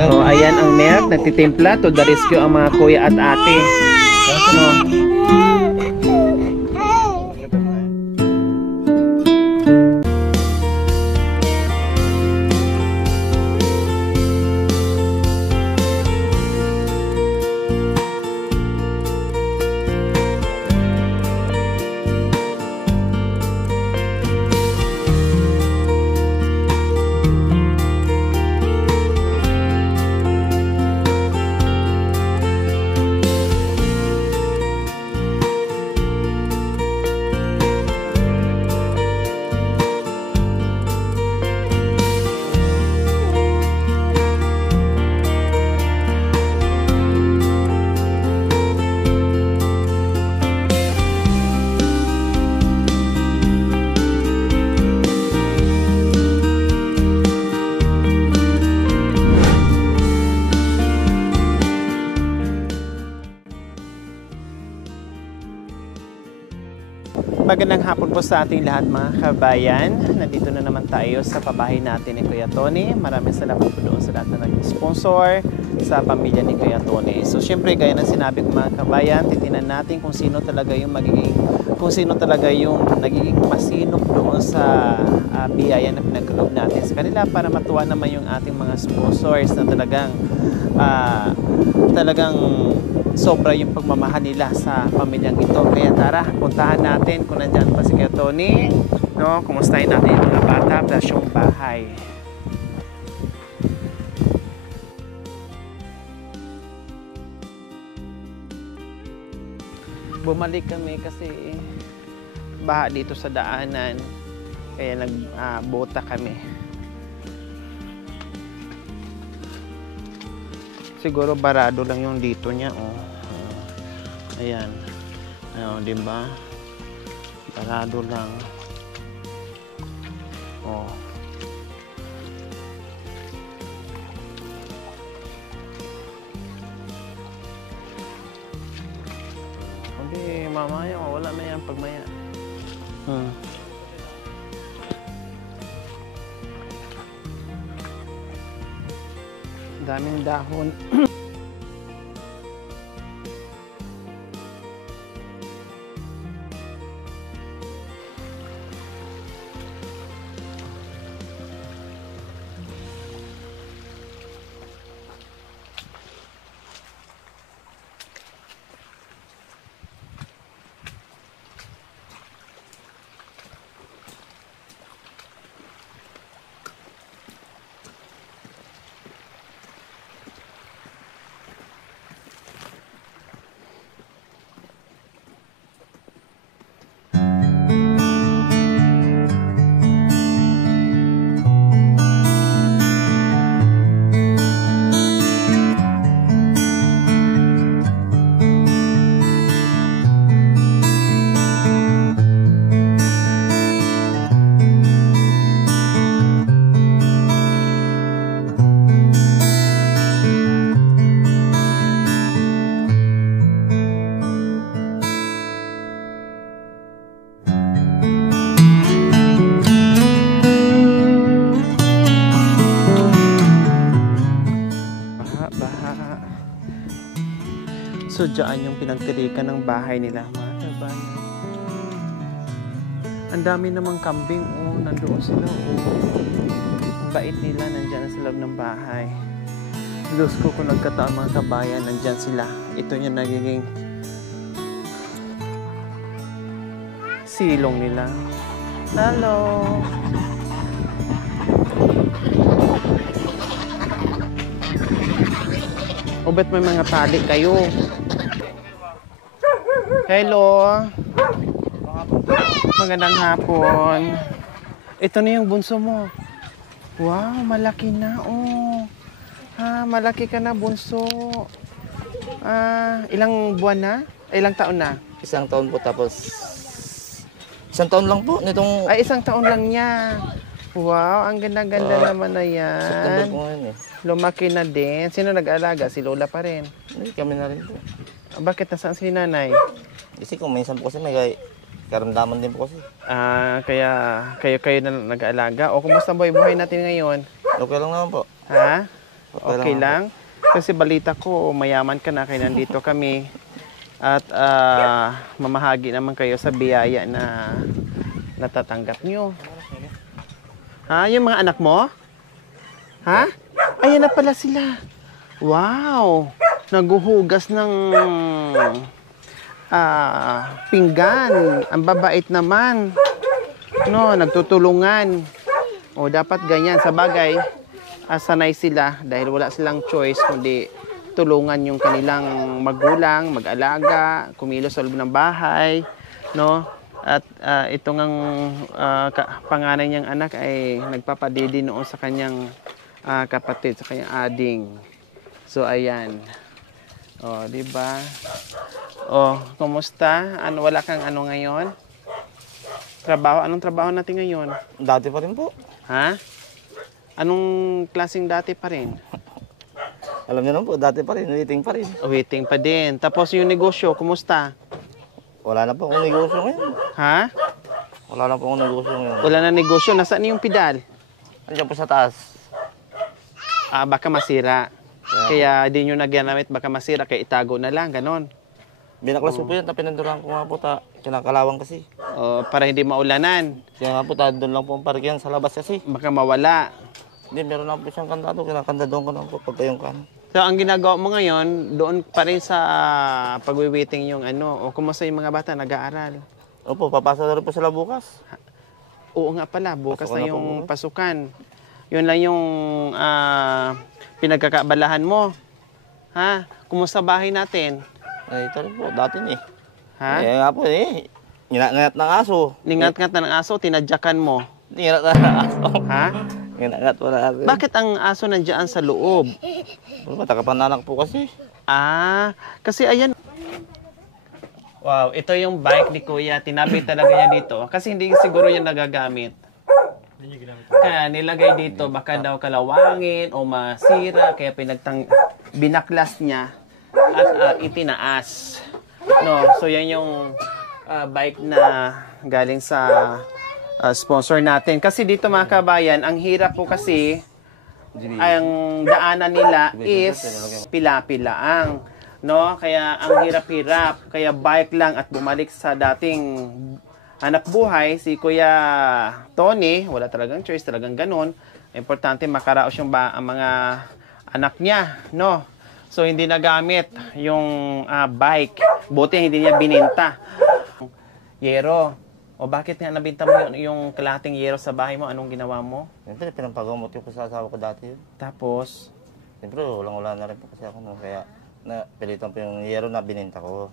So, ayan ang milk, nagtitimpla to the rescue ang mga kuya at ate. So, magandang hapon po sa ating lahat mga kabayan. Nandito na naman tayo sa pabahay natin ni Kuya Tony. Maraming salamat po doon sa lahat na nag-sponsor sa pamilya ni Kuya Tony. So syempre gaya ng sinabi ko mga kabayan, titinan natin kung sino talaga yung nagiging masinop doon sa biyaya na pinagkaloob natin sa kanila para matuwa naman yung ating mga sponsors na talagang sobra yung pagmamahal nila sa pamilyang ito. Kaya tara, puntahan natin kung nandyan pa si Kuya Tony, no? Kumustahin natin yung mga bata plus yung bahay. Bumalik kami kasi baha dito sa daanan, kaya nagbota kami. Siguro barado lang yung dito niya, oh. Ayan. Ayun, di ba? Barado lang. Oh. Hindi, mamaya, wala na yan pagmaya. Daming dahon. So dyan yung pinagtirikan ng bahay nila mga kabayan. Ang dami namang kambing, oh, nandoon sila, oh. Ang bait nila, nandyan sa loob ng bahay. Diyos ko kung nagkataon mga kabayan, nandyan sila. Ito yung nagiging silong nila. Hello! O ba't may mga tali kayo? Hello! Magandang hapon. Ito na yung bunso mo. Wow, malaki na, oh. Malaki ka na, bunso. Ilang buwan na? Ilang taon na? Isang taon po, tapos isang taon lang po nitong... Ay, isang taon lang niya. Wow, ang ganda-ganda naman na yan. September po ngayon eh. Lumaki na din. Sino nag-aalaga? Si Lola pa rin? Hindi, kami na rin po. Bakit nasaan si nanay? Kasi kung minsan po kasi may karamdaman din po kasi. Kaya kayo na nag-aalaga? O kumusta buhay natin ngayon? Okay lang naman po. Ha? Okay lang? Kasi balita ko, mayaman ka na, kaya nandito kami. At mamahagi naman kayo sa biyaya na natatanggap nyo. Ha? Yung mga anak mo? Ha? Ayan na pala sila. Wow! Naguhugas ng pinggan. Ang babait naman. No, nagtutulungan. O, dapat ganyan. Sa bagay, sanay sila dahil wala silang choice kundi tulungan yung kanilang magulang, mag-alaga, kumilos sa loob ng bahay, no? At ito ngang panganay niyang anak ay nagpapadidi noon sa kanyang kapatid, sa kanyang ading. So ayan. Oh, di ba? Oh, kumusta? Ano, wala kang ano ngayon? Trabaho, anong trabaho natin ngayon? Dati pa rin po. Ha? Anong klaseng dati pa rin? Alam niyo naman po, dati pa rin, waiting pa rin. Waiting pa din. Tapos yung negosyo, kumusta? Wala na po akong negosyo ngayon. Ha? Wala na po akong negosyo ngayon. Wala na negosyo. Nasaan yung pedal? Andiyan po sa taas. Baka masira. Kaya di nyo nagamit, baka masira. Kaya itago na lang, ganon. Binaklas ko po yan, pinanduran ko nga po, kinakalawang kasi. Para hindi maulanan. Kaya nga po, doon lang po ang parikyan sa labas kasi. Baka mawala. Hindi, meron na po siyang kandado, kinakandadoon ko na po pagka yung kan. So, ang ginagawa mo ngayon, doon pa rin sa pagwiwiting yung ano, o kumusta yung mga bata, nag-aaral? Opo, papasok na rin po sila bukas. Oo nga pala, bukas Pasukan na na yung po. pasukan. Yun lang yung pinagkakaabalahan mo. Ha? Kumusta bahay natin? Ay, ito rin po, dati ni. Ha? Eh nga po ngingat ng aso. Ningat-ngat na ng aso, tinadyakan mo. Ngingat na ng aso. Ha? Ngingat po na aso. Bakit ang aso nandiyan sa loob? Matakapaнаnak po kasi. Kasi ayan. Wow, ito yung bike ni Kuya. Tinabi talaga niya dito. Kasi hindi siguro yan nagagamit. Kaya nilagay dito, baka daw kalawangin o masira. Kaya binaklas niya at itinaas. No, so yan yung bike na galing sa sponsor natin. Kasi dito mga kabayan, ang hirap po kasi ang daanan nila is pila-pilaang. No? Kaya ang hirap-hirap. Kaya bike lang at bumalik sa dating hanap buhay. Si Kuya Tony, wala talagang choice, talagang ganun. Importante makaraos yung ang mga anak niya. No? So, hindi nagamit yung bike. Buti hindi niya bininta. Yero. O bakit nga nabinta mo yung kalahating yero sa bahay mo? Anong ginawa mo? Siyempre, pinampagamot ko sa asawa ko dati yun. Tapos? Siyempre, walang-wala na rin po kasi ako. No? Kaya, pilitan po yung yero na bininta ko.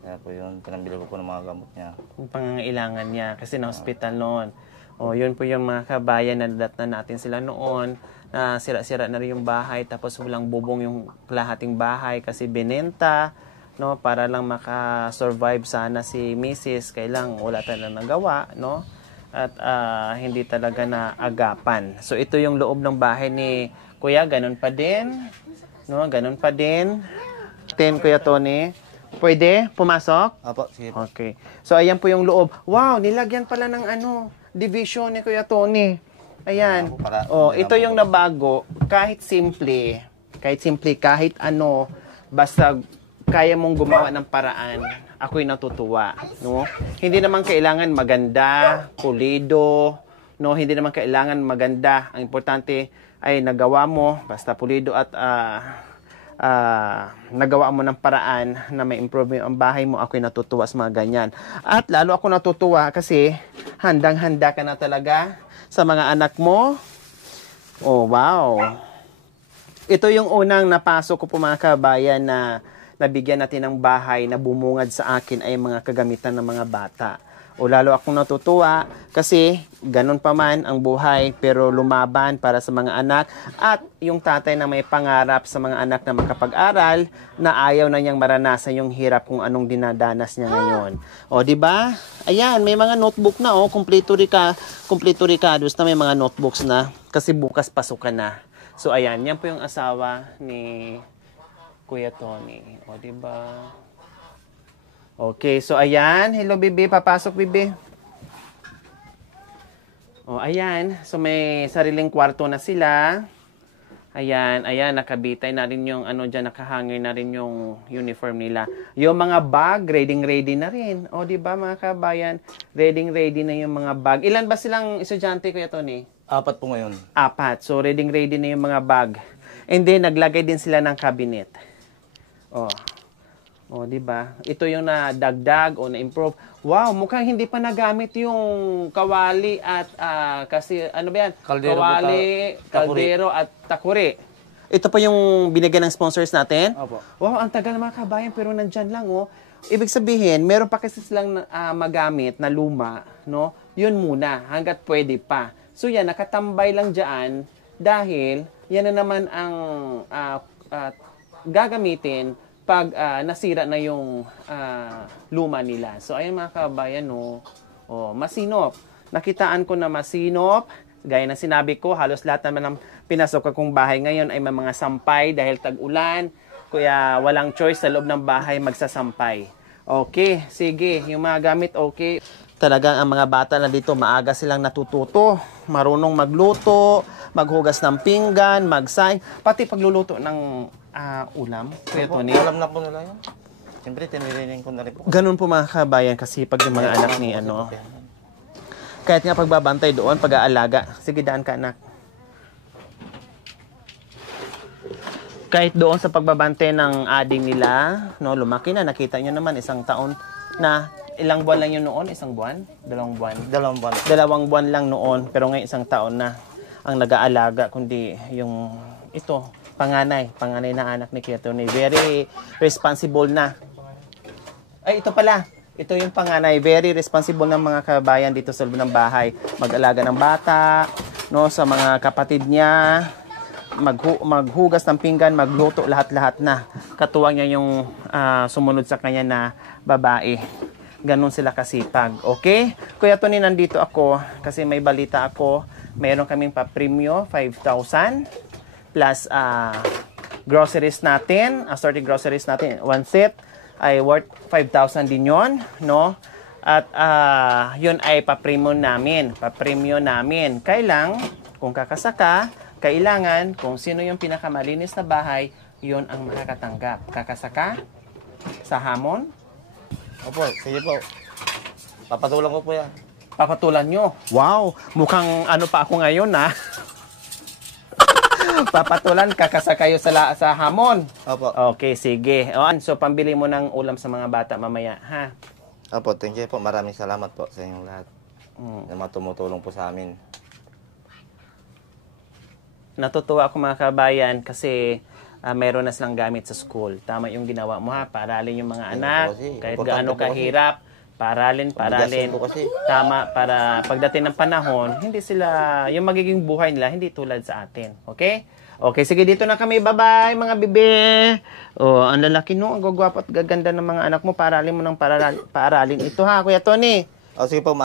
Kaya po yun, pinambili ko po ng mga gamot niya. Yung pangangailangan niya kasi na-hospital noon. O, yun po yung mga kabayan na nadatnan natin sila noon. Na sira-sira na rin yung bahay tapos walang bubong yung kalahating bahay kasi binenta, no, para lang maka-survive sana si Mrs. Kailang wala talagang nagawa, no? At hindi talaga na agapan. So ito yung loob ng bahay ni Kuya, ganun pa din. No, ganun pa din. Kuya Tony, pwede pumasok? Apo, sige po. Okay. So ayan po yung loob. Wow, nilagyan pala ng division ni Kuya Tony. Ayan. Ito yung nabago. Kahit simple, kahit ano, basta kaya mong gumawa ng paraan, ako'y natutuwa, no? Hindi naman kailangan maganda, pulido, no? Hindi naman kailangan maganda. Ang importante ay nagawa mo, basta pulido at nagawa mo ng paraan na may improvement ang bahay mo, ako'y natutuwa sa mga ganyan. At lalo ako natutuwa kasi handang-handa ka na talaga sa mga anak mo. Oh, wow. Ito yung unang napasok ko po mga kabayan na nabigyan natin ng bahay na bumungad sa akin ay mga kagamitan ng mga bata. O lalo akong natutuwa kasi ganun pa man ang buhay pero lumaban para sa mga anak at yung tatay na may pangarap sa mga anak na makapag-aral na ayaw na niyang maranasan yung hirap kung anong dinadanas niya ngayon. O di ba? Ayan, may mga notebook na kumpleto ricados na may mga notebooks na kasi bukas pasukan na. So ayan, yan po yung asawa ni Kuya Tony. O di ba? Okay, so ayan. Hello, Bibi. Papasok, Bibi. O, ayan. So, may sariling kwarto na sila. Ayan, ayan, nakabitay na rin yung ano dyan, nakahangir na rin yung uniform nila. Yung mga bag, ready na rin. O, di ba mga kabayan, ready na yung mga bag. Ilan ba silang estudyante, Kuya Tony? 4 po ngayon. 4. So, ready na yung mga bag. And then, naglagay din sila ng cabinet. O, di ba? Ito yung nadagdag o na-improve. Wow, mukhang hindi pa nagamit yung kawali at kasi ano ba yan? Kaldero, Kaldero at takuri. Ito pa yung binigyan ng sponsors natin? Opo. Wow, ang tagal ng mga kabayan pero nandyan lang oh. Ibig sabihin, meron pa kasi silang magamit na luma, no? Yun muna, hanggat pwede pa. So yan, nakatambay lang dyan dahil yan na naman ang gagamitin pag nasira na yung luma nila. So, ayun mga kabayan, no? Masinop. Nakitaan ko na masinop. Gaya ng sinabi ko, halos lahat naman ng pinasok kong bahay ngayon ay may mga sampay dahil tag-ulan. Kaya walang choice sa loob ng bahay magsasampay. Okay, sige. Yung mga gamit, okay. Talagang ang mga bata na dito, maaga silang natututo. Marunong magluto, maghugas ng pinggan, magsaing, pati pagluluto ng ulam. Kuya Tony. Alam na po nila yun. Siyempre, tinirinig ko na rin po. Ganun po mga kabayan kasi pag yung mga anak ni ano. Kahit nga pagbabantay doon, pag-aalaga. Sige, daan ka anak. Kahit doon sa pagbabantay ng ading nila, no, lumaki na. Nakita nyo naman, 1 taon na. Ilang buwan lang yun noon? 1 buwan? 2 buwan? 2 buwan. 2 buwan lang noon. Pero ngayon 1 taon na ang nag-aalaga. Kundi yung ito, panganay na anak ni Kuya Tony. Very responsible na. Ay, ito pala. Ito yung panganay. Very responsible ng mga kabayan dito sa loob ng bahay. Mag-alaga ng bata, no, sa mga kapatid niya. Maghugas ng pinggan, magluto, lahat-lahat na. Katuwang niya yung sumunod sa kanya na babae. Ganon sila kasipag. Okay? Kuya Tony, nandito ako kasi may balita ako. Mayroon kaming pa-premyo, 5,000. Plus groceries natin, assorted groceries natin, 1 set ay worth 5,000 din yon, no? At yun ay pa-premyo namin. Kailang, kung kakasaka, kailangan, kung sino yung pinakamalinis na bahay, yun ang makakatanggap. Kakasaka sa hamon. Opo, sige po. Papatulang ko po yan. Papatulan nyo. Wow, mukhang ano pa ako ngayon, ha? Papatulan, kakasakayo sa hamon. Opo. Okay, sige. So, pambili mo ng ulam sa mga bata mamaya, ha? Opo, thank you po. Maraming salamat po sa inyong lahat. Na mga tumutulong po sa amin. Natutuwa ako mga kabayan kasi meron na silang gamit sa school. Tama yung ginawa mo ha, paralin yung mga anak, kahit gaano kahirap, paralin. Tama, para pagdating ng panahon, hindi sila, yung magiging buhay nila, hindi tulad sa atin. Okay? Okay, sige, dito na kami. Bye-bye, mga bebe. Ang lalaki no, ang gagwapo at gaganda ng mga anak mo. Paralin mo ng paaralin ito ha, Kuya Tony. Sige po,